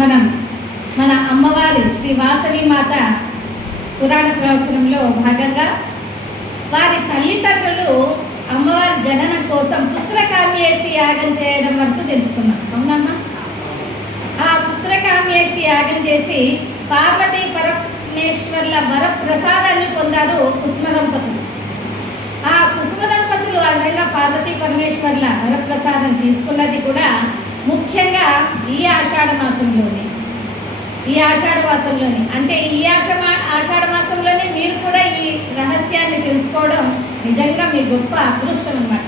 మనం మన అమ్మవారి శ్రీ వాసవి మాత పురాణ ప్రవచనంలో భాగంగా వారి తల్లిదండ్రులు అమ్మవారి జననం కోసం పుత్రకామ్యేష్టి యాగం చేయడం వరకు తెలుసుకున్నాం. అవునమ్మా? ఆ పుత్రకామ్యేష్టి యాగం చేసి పార్వతీ పరమేశ్వర్ల వరప్రసాదాన్ని పొందారు కుసుమ దంపతులు. ఆ కుసుమ దంపతులు ఆ విధంగా పార్వతీ పరమేశ్వర్ల వరప్రసాదం తీసుకున్నది కూడా ముఖ్యంగా ఈ ఆషాఢ మాసంలోనే. అంటే ఈ ఆషాఢ మాసంలోనే మీరు కూడా ఈ రహస్యాన్ని తెలుసుకోవడం నిజంగా మీ గొప్ప అదృష్టం అన్నమాట.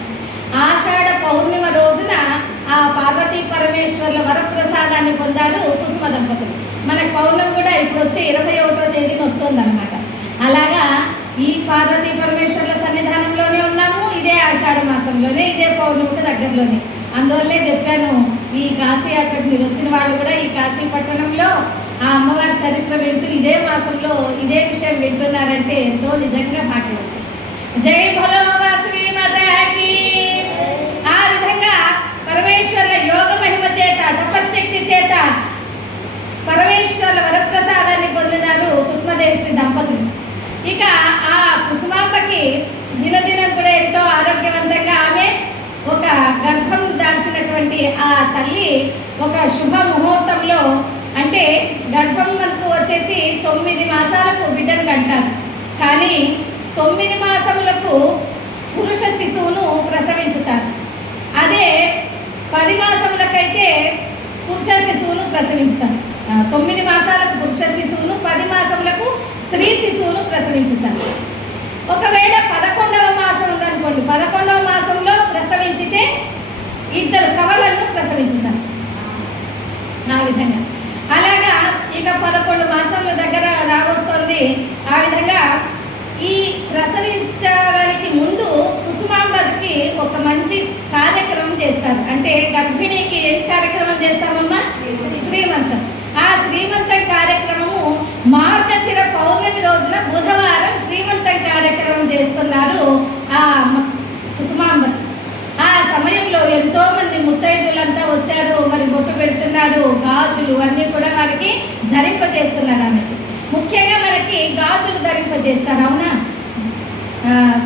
ఆషాఢ పౌర్ణిమ రోజున ఆ పార్వతీ పరమేశ్వర్ల వరప్రసాదాన్ని పొందారు కుసుమ దంపతులు. మనకు పౌర్ణమి కూడా ఇప్పుడు వచ్చే 21వ తేదీన వస్తుందన్నమాట. అలాగా ఈ పార్వతీ పరమేశ్వర్ల సన్నిధానంలోనే ఉన్నాము. ఇదే ఆషాఢ మాసంలోనే, ఇదే పౌర్ణమికి దగ్గరలోనే. అందువల్లే చెప్పాను, ఈ కాశీ యాత్రకు మీరు వచ్చిన వాళ్ళు కూడా ఈ కాశీ పట్టణంలో ఆ అమ్మవారి చరిత్ర వింటూ ఇదే మాసంలో ఇదే విషయం వింటున్నారంటే ఎంతో నిజంగా భాగ్యం. జై భలో వాసవి మాతాకి. ఆ విధంగా పరమేశ్వర్ల యోగ మహిమ చేత, తపశ్శక్తి చేత పరమేశ్వర్ల వరప్రసాదాన్ని పొందినారు కుసుమదేవి దంపతులు. ఇక ఆ కుసుమాంబకి దినదినం కూడా ఎంతో ఆరోగ్యవంతంగా ఆమె ఒక గర్భం దాల్చినటువంటి ఆ తల్లి ఒక శుభ ముహూర్తంలో, అంటే గర్భం మనకు వచ్చేసి 9 మాసాలకు బిడ్డను కంటారు. కానీ 9 మాసములకు పురుష శిశువును ప్రసవించుతారు. అదే 10 మాసములకైతే పురుష శిశువును ప్రసవించుతారు. 9 మాసాలకు పురుష శిశువును, 10 మాసములకు స్త్రీ శిశువును ప్రసవించుతారు. ఒకవేళ 11వ మాసం ఉందనుకోండి, 11వ మాసంలో ప్రసవించితే 2 కవలలను ప్రసవించుతారు. ఆ విధంగా అలాగా ఇక 11 మాసముల దగ్గర రావస్తుంది. ఆ విధంగా ఈ ప్రసవించడానికి ముందు కుసుమాంబకి ఒక మంచి కార్యక్రమం చేస్తారు. అంటే గర్భిణికి ఏం కార్యక్రమం చేస్తామమ్మా? శ్రీమంతం. ఆ శ్రీమంతం కార్యక్రమము మార్గశిర పౌర్ణమి రోజున బుధవారం శ్రీమంతం కార్యక్రమం చేస్తున్నారు ఆ కుసుమాంబ. ఆ సమయంలో ఎంతో మంది ముత్తైదులంతా వచ్చారు. మరి బొట్టు పెడుతున్నారు, గాజులు అన్నీ కూడా వారికి ధరింపజేస్తున్నారు. ఆమెకి ముఖ్యంగా మనకి గాజులు ధరింపజేస్తారు. అవునా?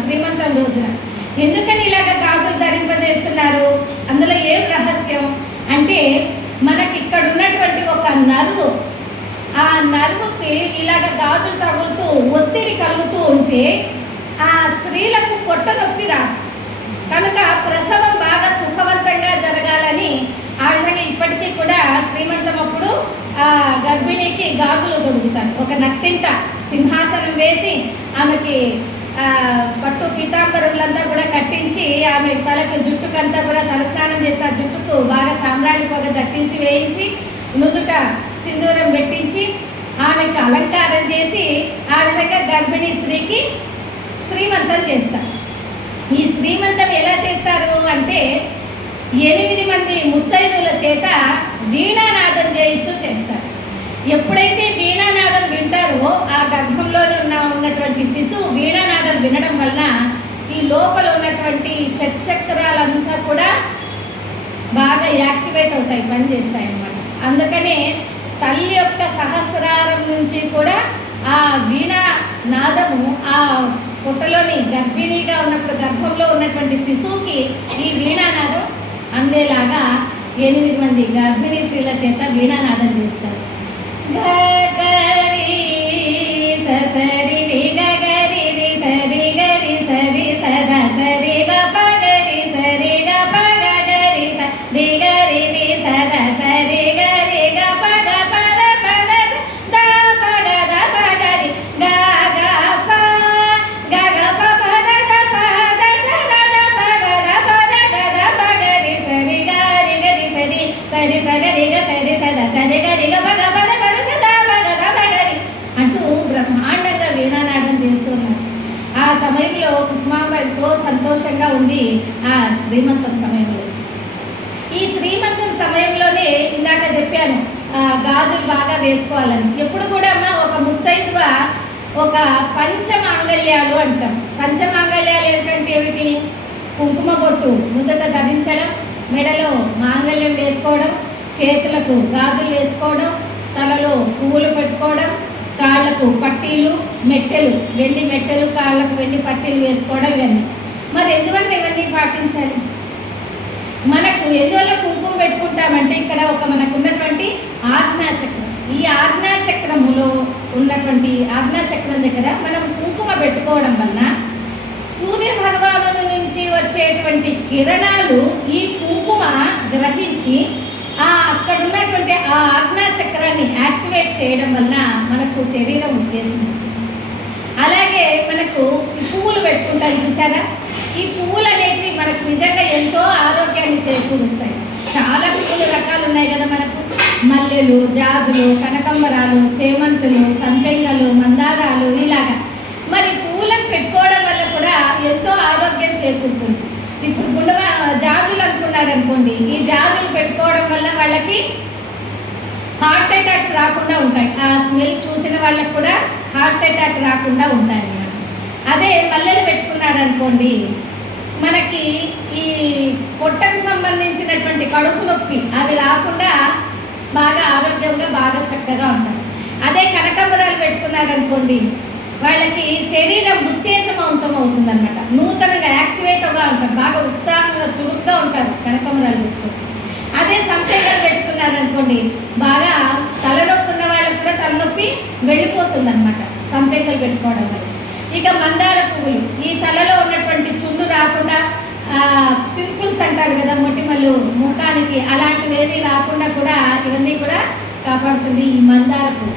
శ్రీమంతం రోజున ఎందుకని ఇలాగ గాజులు ధరింపజేస్తున్నారు? అందులో ఏం రహస్యం అంటే, మనకి ఇక్కడ ఉన్నటువంటి ఒక నర్వు, ఆ నర్వుకి ఇలాగ గాజులు తగులుతూ ఒత్తిడి కలుగుతూ ఉంటే ఆ స్త్రీలకు పొట్ట నొప్పి రాదు. కనుక ప్రసవం బాగా సుఖవంతంగా జరగాలని ఆ విధంగా ఇప్పటికీ కూడా శ్రీమంతం అప్పుడు ఆ గర్భిణికి గాజులు దొరుకుతారు. ఒక నట్టింట సింహాసనం వేసి ఆమెకి పట్టు పీతాంబరులంతా కూడా కట్టించి ఆమె తలకు జుట్టుకంతా కూడా తలస్నానం చేస్తారు. జుట్టుకు బాగా సాంబ్రాణి పొగ దట్టించి వేయించి నుదుట సింధూరం పెట్టించి ఆమెకు అలంకారం చేసి ఆ విధంగా గర్భిణీ స్త్రీకి శ్రీమంతం చేస్తారు. ఈ శ్రీమంతం ఎలా చేస్తారు అంటే 8 మంది ముత్తైదుల చేత వీణానాదం చేయిస్తూ చేస్తారు. ఎప్పుడైతే వీణానాదం వింటారో ఆ గర్భంలోనే ఉన్నటువంటి శిశువు వీణానాదం వినడం వలన ఈ లోపల ఉన్నటువంటి షట్చక్రాలంతా కూడా బాగా యాక్టివేట్ అవుతాయి, పనిచేస్తాయి అన్నమాట. అందుకనే తల్లి యొక్క సహస్రారం నుంచి కూడా ఆ వీణానాదము ఆ పుట్టలోని గర్భిణీగా ఉన్నప్పుడు గర్భంలో ఉన్నటువంటి శిశువుకి ఈ వీణానాదం అందేలాగా 8 మంది గర్భిణీ స్త్రీల చేత వీణానాదం చేస్తారు. గగరి ససరి గగరి సరి గరి సరి సద సరి గ పగరి సరి గ పగ గరి సరి గరి సద సరి గరి గ పగ పద పద ద పగ ద పగరి గ గ ప గ గ ప పద ద పద సద ద పగ ద పద గ ద పగరి సరి గరి గరి సరి సరి సగరి గ సరి సద సరి గరి గ పగ పద పద సద పగ ద పగరి అంటూ బ్రహ్మాండంగా వీణానాదం చేస్తున్నారు. ఆ సమయంలో కుసుమాంబ ఎంతో సంతోషంగా ఉంది. ఆ శ్రీమంతం సమయంలో, ఈ శ్రీమంతం సమయంలోనే ఇందాక చెప్పాను గాజులు బాగా వేసుకోవాలని. ఎప్పుడు కూడా అమ్మ ఒక ముత్తైదుగా ఒక పంచమాంగళ్యాలు అంటాం. పంచమాంగళ్యాలు ఏమిటి? కుంకుమ బొట్టు నుదుట ధరించడం, మెడలో మాంగళ్యం వేసుకోవడం, చేతులకు గాజులు వేసుకోవడం, తలలో పువ్వులు పెట్టుకోవడం, కాళ్ళకు పట్టీలు, మెట్టెలు, వెండి మెట్టెలు, కాళ్ళకు వెండి పట్టీలు వేసుకోవడం ఇవన్నీ. మరి ఎందువల్ల ఇవన్నీ పాటించాలి? మనకు ఎందువల్ల కుంకుమ పెట్టుకుంటామంటే ఇక్కడ మనకు ఉన్నటువంటి ఆజ్ఞాచక్రం, ఈ ఆజ్ఞాచక్రములో ఉన్నటువంటి ఆజ్ఞాచక్రం దగ్గర మనం కుంకుమ పెట్టుకోవడం వల్ల సూర్య భగవాను నుంచి వచ్చేటువంటి కిరణాలు ఈ కుంకుమ గ్రహించి అక్కడ ఉన్నటువంటి ఆ ఆజ్ఞాచక్రాన్ని యాక్టివేట్ చేయడం వల్ల మనకు శరీరం ఉత్తేజం. అలాగే మనకు పువ్వులు పెట్టుకుంటాం చూసారా, ఈ పువ్వులు అనేటివి మనకు నిజంగా ఎంతో ఆరోగ్యాన్ని చేకూరుస్తాయి. చాలా పువ్వులు రకాలు ఉన్నాయి కదా మనకు, మల్లెలు, జాజులు, కనకంబరాలు, చేమంతులు, సంపెంగలు, మందారాలు, ఇలాగా. మరి పువ్వులను పెట్టుకోవడం వల్ల కూడా ఎంతో ఆరోగ్యం చేకూరుతుంది. ఇప్పుడు జాజులు అనుకున్నారనుకోండి, ఈ జాజులు పెట్టుకోవడం వల్ల వాళ్ళకి హార్ట్ అటాక్స్ రాకుండా ఉంటాయి. ఆ స్మెల్ చూసిన వాళ్ళకి కూడా హార్ట్ అటాక్ రాకుండా ఉంటాయి అన్నమాట. అదే మల్లెలు పెట్టుకున్నారనుకోండి, మనకి ఈ పొట్టకు సంబంధించినటువంటి కడుపు నొప్పి అవి రాకుండా బాగా ఆరోగ్యంగా బాగా చక్కగా ఉంటాయి. అదే కనకంబరాలు పెట్టుకున్నారనుకోండి, వాళ్ళకి శరీరం ఉత్తేజవంతం అవుతుంది అనమాట, నూతనంగా యాక్టివేట్గా ఉంటారు, బాగా ఉత్సాహంగా చురుగ్గా ఉంటారు కనకంబరాలు పెట్టుకుంటే. అదే సంపెంగలు పెట్టుకున్నారనుకోండి, బాగా తలనొప్పి ఉన్న వాళ్ళకి కూడా తలనొప్పి వెళ్ళిపోతుంది అనమాట సంపెంగలు పెట్టుకోవడం వల్ల. ఇక మందార పువ్వులు ఈ తలలో ఉన్నటువంటి చుండు రాకుండా, పింపుల్స్ అంటారు కదా మొటిమలు ముఖానికి, అలాంటివి ఏమీ రాకుండా కూడా ఇవన్నీ కూడా కాపాడుతుంది ఈ మందార పువ్వు.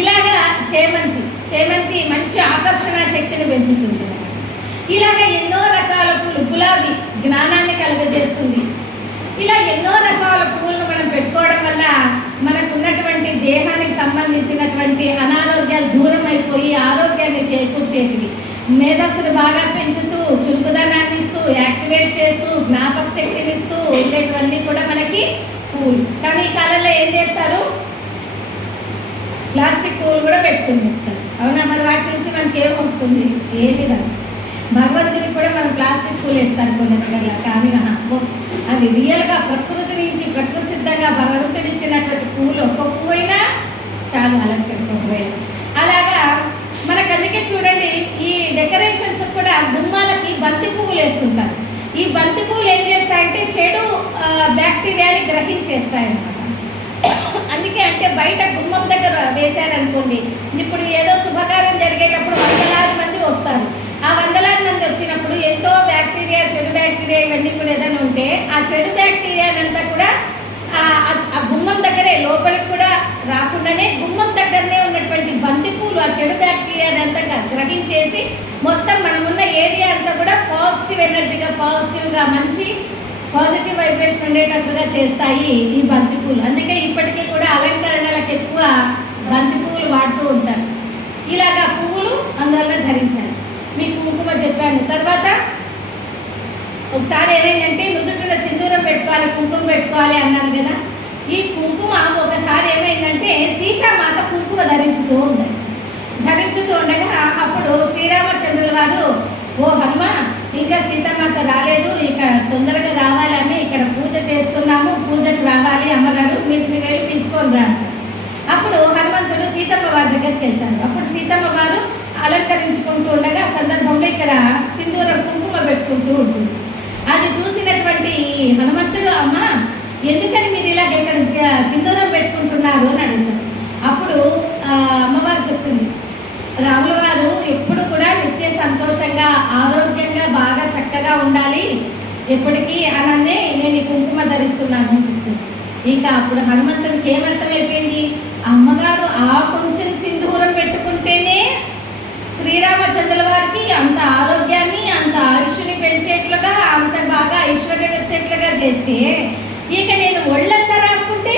ఇలాగా చేమంతి మంచి ఆకర్షణ శక్తిని పెంచుతుంది. ఇలాగా ఎన్నో రకాల పూలు, గులాబీ జ్ఞానాన్ని కలుగజేస్తుంది. ఇలా ఎన్నో రకాల పువ్వులను మనం పెట్టుకోవడం వల్ల మనకు ఉన్నటువంటి దేహానికి సంబంధించినటువంటి అనారోగ్యాలు దూరం అయిపోయి ఆరోగ్యాన్ని చేకూర్చేటివి, మేధస్సును బాగా పెంచుతూ, చురుకుదనాన్ని ఇస్తూ, యాక్టివేట్ చేస్తూ, జ్ఞాపక శక్తిని ఇస్తూ ఉండేటివన్నీ కూడా మనకి పువ్వులు. కానీ ఈ కాలంలో ఏం చేస్తారు, ప్లాస్టిక్ పువ్వులు కూడా పెట్టుకుని ఇస్తారు. అవునా? మరి వాటి నుంచి మనకి ఏమొస్తుంది? ఏమి రాదు. భగవంతునికి కూడా మనం ప్లాస్టిక్ పూలు వేస్తారు కొన్నిటికల్లా, కానీ అది రియల్గా ప్రకృతి నుంచి ప్రకృతి సిద్ధంగా భగవంతుడు ఇచ్చినటువంటి పువ్వులు ఒక్క పువ్వు అయినా చాలా అలంకరింపబోయాయి. అలాగా మనకు అందుకే చూడండి, ఈ డెకరేషన్స్ కూడా గుమ్మాలకి బంతి పువ్వులు వేస్తుంటారు. ఈ బంతి పువ్వులు ఏం చేస్తాయంటే చెడు బ్యాక్టీరియాని గ్రహించేస్తాయి అన్నమాట. అందుకే అంటే బయట గుమ్మం దగ్గర వేశారనుకోండి, ఇప్పుడు ఏదో శుభకార్యం జరిగేటప్పుడు వందలాది మంది వస్తారు. ఆ వందలాది మంది వచ్చినప్పుడు ఎంతో బ్యాక్టీరియా, చెడు బ్యాక్టీరియా ఇవన్నీ కూడా ఏదైనా ఉంటే ఆ చెడు బ్యాక్టీరియానంతా కూడా ఆ గుమ్మం దగ్గరే, లోపలికి కూడా రాకుండానే గుమ్మం దగ్గరనే ఉన్నటువంటి బంతిపూలు ఆ చెడు బ్యాక్టీరియానంతా గ్రహించేసి మొత్తం మనమున్న ఏరియా అంతా కూడా పాజిటివ్ ఎనర్జీగా, పాజిటివ్గా, మంచి పాజిటివ్ వైబ్రేషన్ ఉండేటట్లుగా చేస్తాయి ఈ బంతిపూలు. అందుకే ఇప్పటికీ కూడా అలంకరణలకు ఎక్కువ బంతిపూలు వాడుతూ ఉంటారు. ఇలాగా పువ్వులు అందువల్ల ధరించాలి. మీకు కుంకుమ చెప్పాను. తర్వాత ఒకసారి ఏమైందంటే నుదుటిన సింధూరం పెట్టుకోవాలి, కుంకుమ పెట్టుకోవాలి అన్నాను కదా. ఈ కుంకుమ ఒకసారి ఏమైందంటే సీతామాత కుంకుమ ధరించుతూ ఉండగా అప్పుడు శ్రీరామచంద్రుల వారు, ఓ హనుమ, ఇంకా సీతామాత రాలేదు, ఇక తొందరగా రావాలని ఇక్కడ పూజ చేస్తున్నాము, పూజకు రావాలి అమ్మగారు, మీరు వెళ్ళి పిలుచుకొని రా అంటారు. అప్పుడు హనుమంతుడు సీతమ్మ వారి దగ్గరికి వెళ్తారు. అప్పుడు సీతమ్మ వారు అలంకరించుకుంటూ ఉండగా సందర్భంలో ఇక్కడ సింధూరం కుంకుమ పెట్టుకుంటూ ఉంటుంది. అది చూసినటువంటి హనుమంతుడు, అమ్మ ఎందుకని మీరు ఇలాగ ఇక్కడ సింధూరం పెట్టుకుంటున్నారు అని అడుగుతారు. అప్పుడు అమ్మవారు చెప్తుంది, రాముల వారు ఎప్పుడు కూడా నిత్య సంతోషంగా, ఆరోగ్యంగా, బాగా చక్కగా ఉండాలి ఎప్పటికీ అననే నేను ఈ కుంకుమ ధరిస్తున్నాను అని చెప్తుంది. ఇక అప్పుడు హనుమంతుడికి ఏమర్థమైపోయింది, అమ్మగారు ఆ కొంచెం సింధూరం పెట్టుకుంటేనే శ్రీరామచంద్రుల వారికి అంత ఆరోగ్యాన్ని, అంత ఆయుష్ని పెంచేట్లుగా, అంత బాగా ఐశ్వర్యం వచ్చేట్లుగా చేస్తే ఇక నేను ఒళ్ళంతా రాసుకుంటే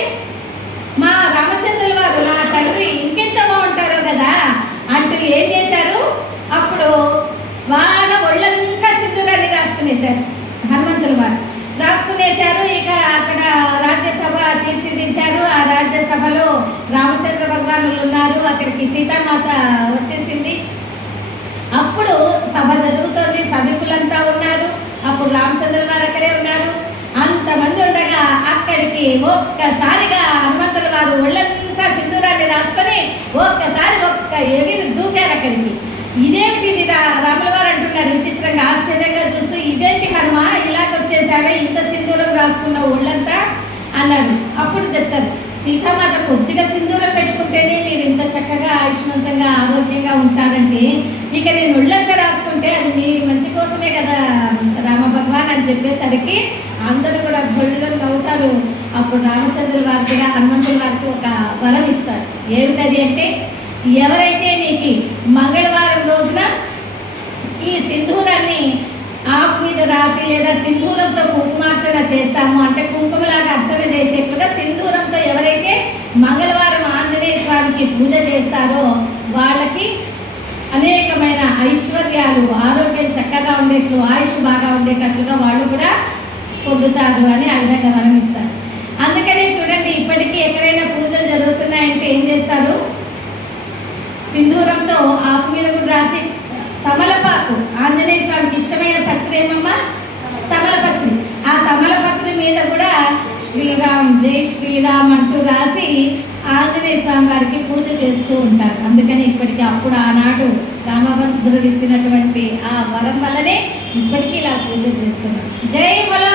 మా రామచంద్రుల వారు, నా తండ్రి ఇంకెంత బాగుంటారో కదా అంటూ ఏం చేశారు, అప్పుడు బాగా ఒళ్ళంతా సింధూరాన్ని రాసుకునేశారు హనుమంతుల వారు. రాసుకునేశారు. ఇక అక్కడ రాజ్యసభ తీర్చిదిద్దారు. ఆ రాజ్యసభలో రామచంద్ర భగవానులు ఉన్నారు, అక్కడికి సీతామాత వచ్చేసింది. అప్పుడు సభ జరుగుతోంది, సభికులంతా ఉన్నారు. అప్పుడు రామచంద్ర వారు అక్కడే ఉన్నారు. అంతమంది ఉండగా అక్కడికి ఒక్కసారిగా హనుమంతుల వారు ఒళ్ళంతా సింధూరాన్ని రాసుకొని ఒక్కసారి ఎగిరి దూకారు అక్కడికి. ఇదేమిటి రాముల వారు అంటున్నారు విచిత్రంగా ఆశ్చర్యంగా చూస్తూ, ఇదేంటి హనుమ ఇలాగొచ్చేసావే, ఇంత సింధూరం రాసుకున్నావు ఒళ్ళంతా అన్నాడు. అప్పుడు చెప్తారు, సీతామాత కొద్దిగా సింధూరం పెట్టుకుంటేనే మీరు ఇంత చక్కగా ఆయుష్మంతంగా ఆరోగ్యంగా ఉంటారంటే ఇక నేను ఒళ్ళంతా రాసుకుంటే అది మీ మంచి కోసమే కదా రామ భగవాన్ అని చెప్పేసరికి అందరూ కూడా గొళ్ళలో నవ్వుతారు. అప్పుడు రామచంద్రుల వారికి హనుమంతుల వారికి ఒక వరం ఇస్తారు. ఏమిటది అంటే, ఎవరైతే నీకు మంగళవారం రోజున ఈ సింధూరాన్ని ఆకు మీద రాసి లేదా సింధూరంతో కుంకుమార్చన చేస్తాము అంటే కుంకుమలాగా అర్చన చేసేట్లుగా సింధూరంతో ఎవరైతే మంగళవారం ఆంజనేయ స్వామికి పూజ చేస్తారో వాళ్ళకి అనేకమైన ఐశ్వర్యాలు, ఆరోగ్యం చక్కగా ఉండేట్లు, ఆయుష్ బాగా ఉండేటట్లుగా వాళ్ళు కూడా పొందుతారు అని ఆ విధంగా వరమిస్తారు. అందుకనే చూడండి, ఇప్పటికీ ఎక్కడైనా పూజలు జరుగుతున్నాయంటే ఏం చేస్తారు, సింధూరంతో ఆకు మీద కూడా రాసి తమలపాకు, ఆంజనేయ స్వామికి ఇష్టమైన పత్రి ఏమమ్మా తమలపత్రి, ఆ తమలపత్రి మీద కూడా శ్రీరామ్ జై శ్రీరామ్ అంటూ రాసి ఆంజనేయ స్వామి వారికి పూజ చేస్తూ ఉంటారు. అందుకని ఇప్పటికీ అప్పుడు ఆనాడు రామభద్రుడు ఇచ్చినటువంటి ఆ వరం వల్లనే ఇప్పటికీ ఇలా పూజ చేస్తున్నారు. జై బలో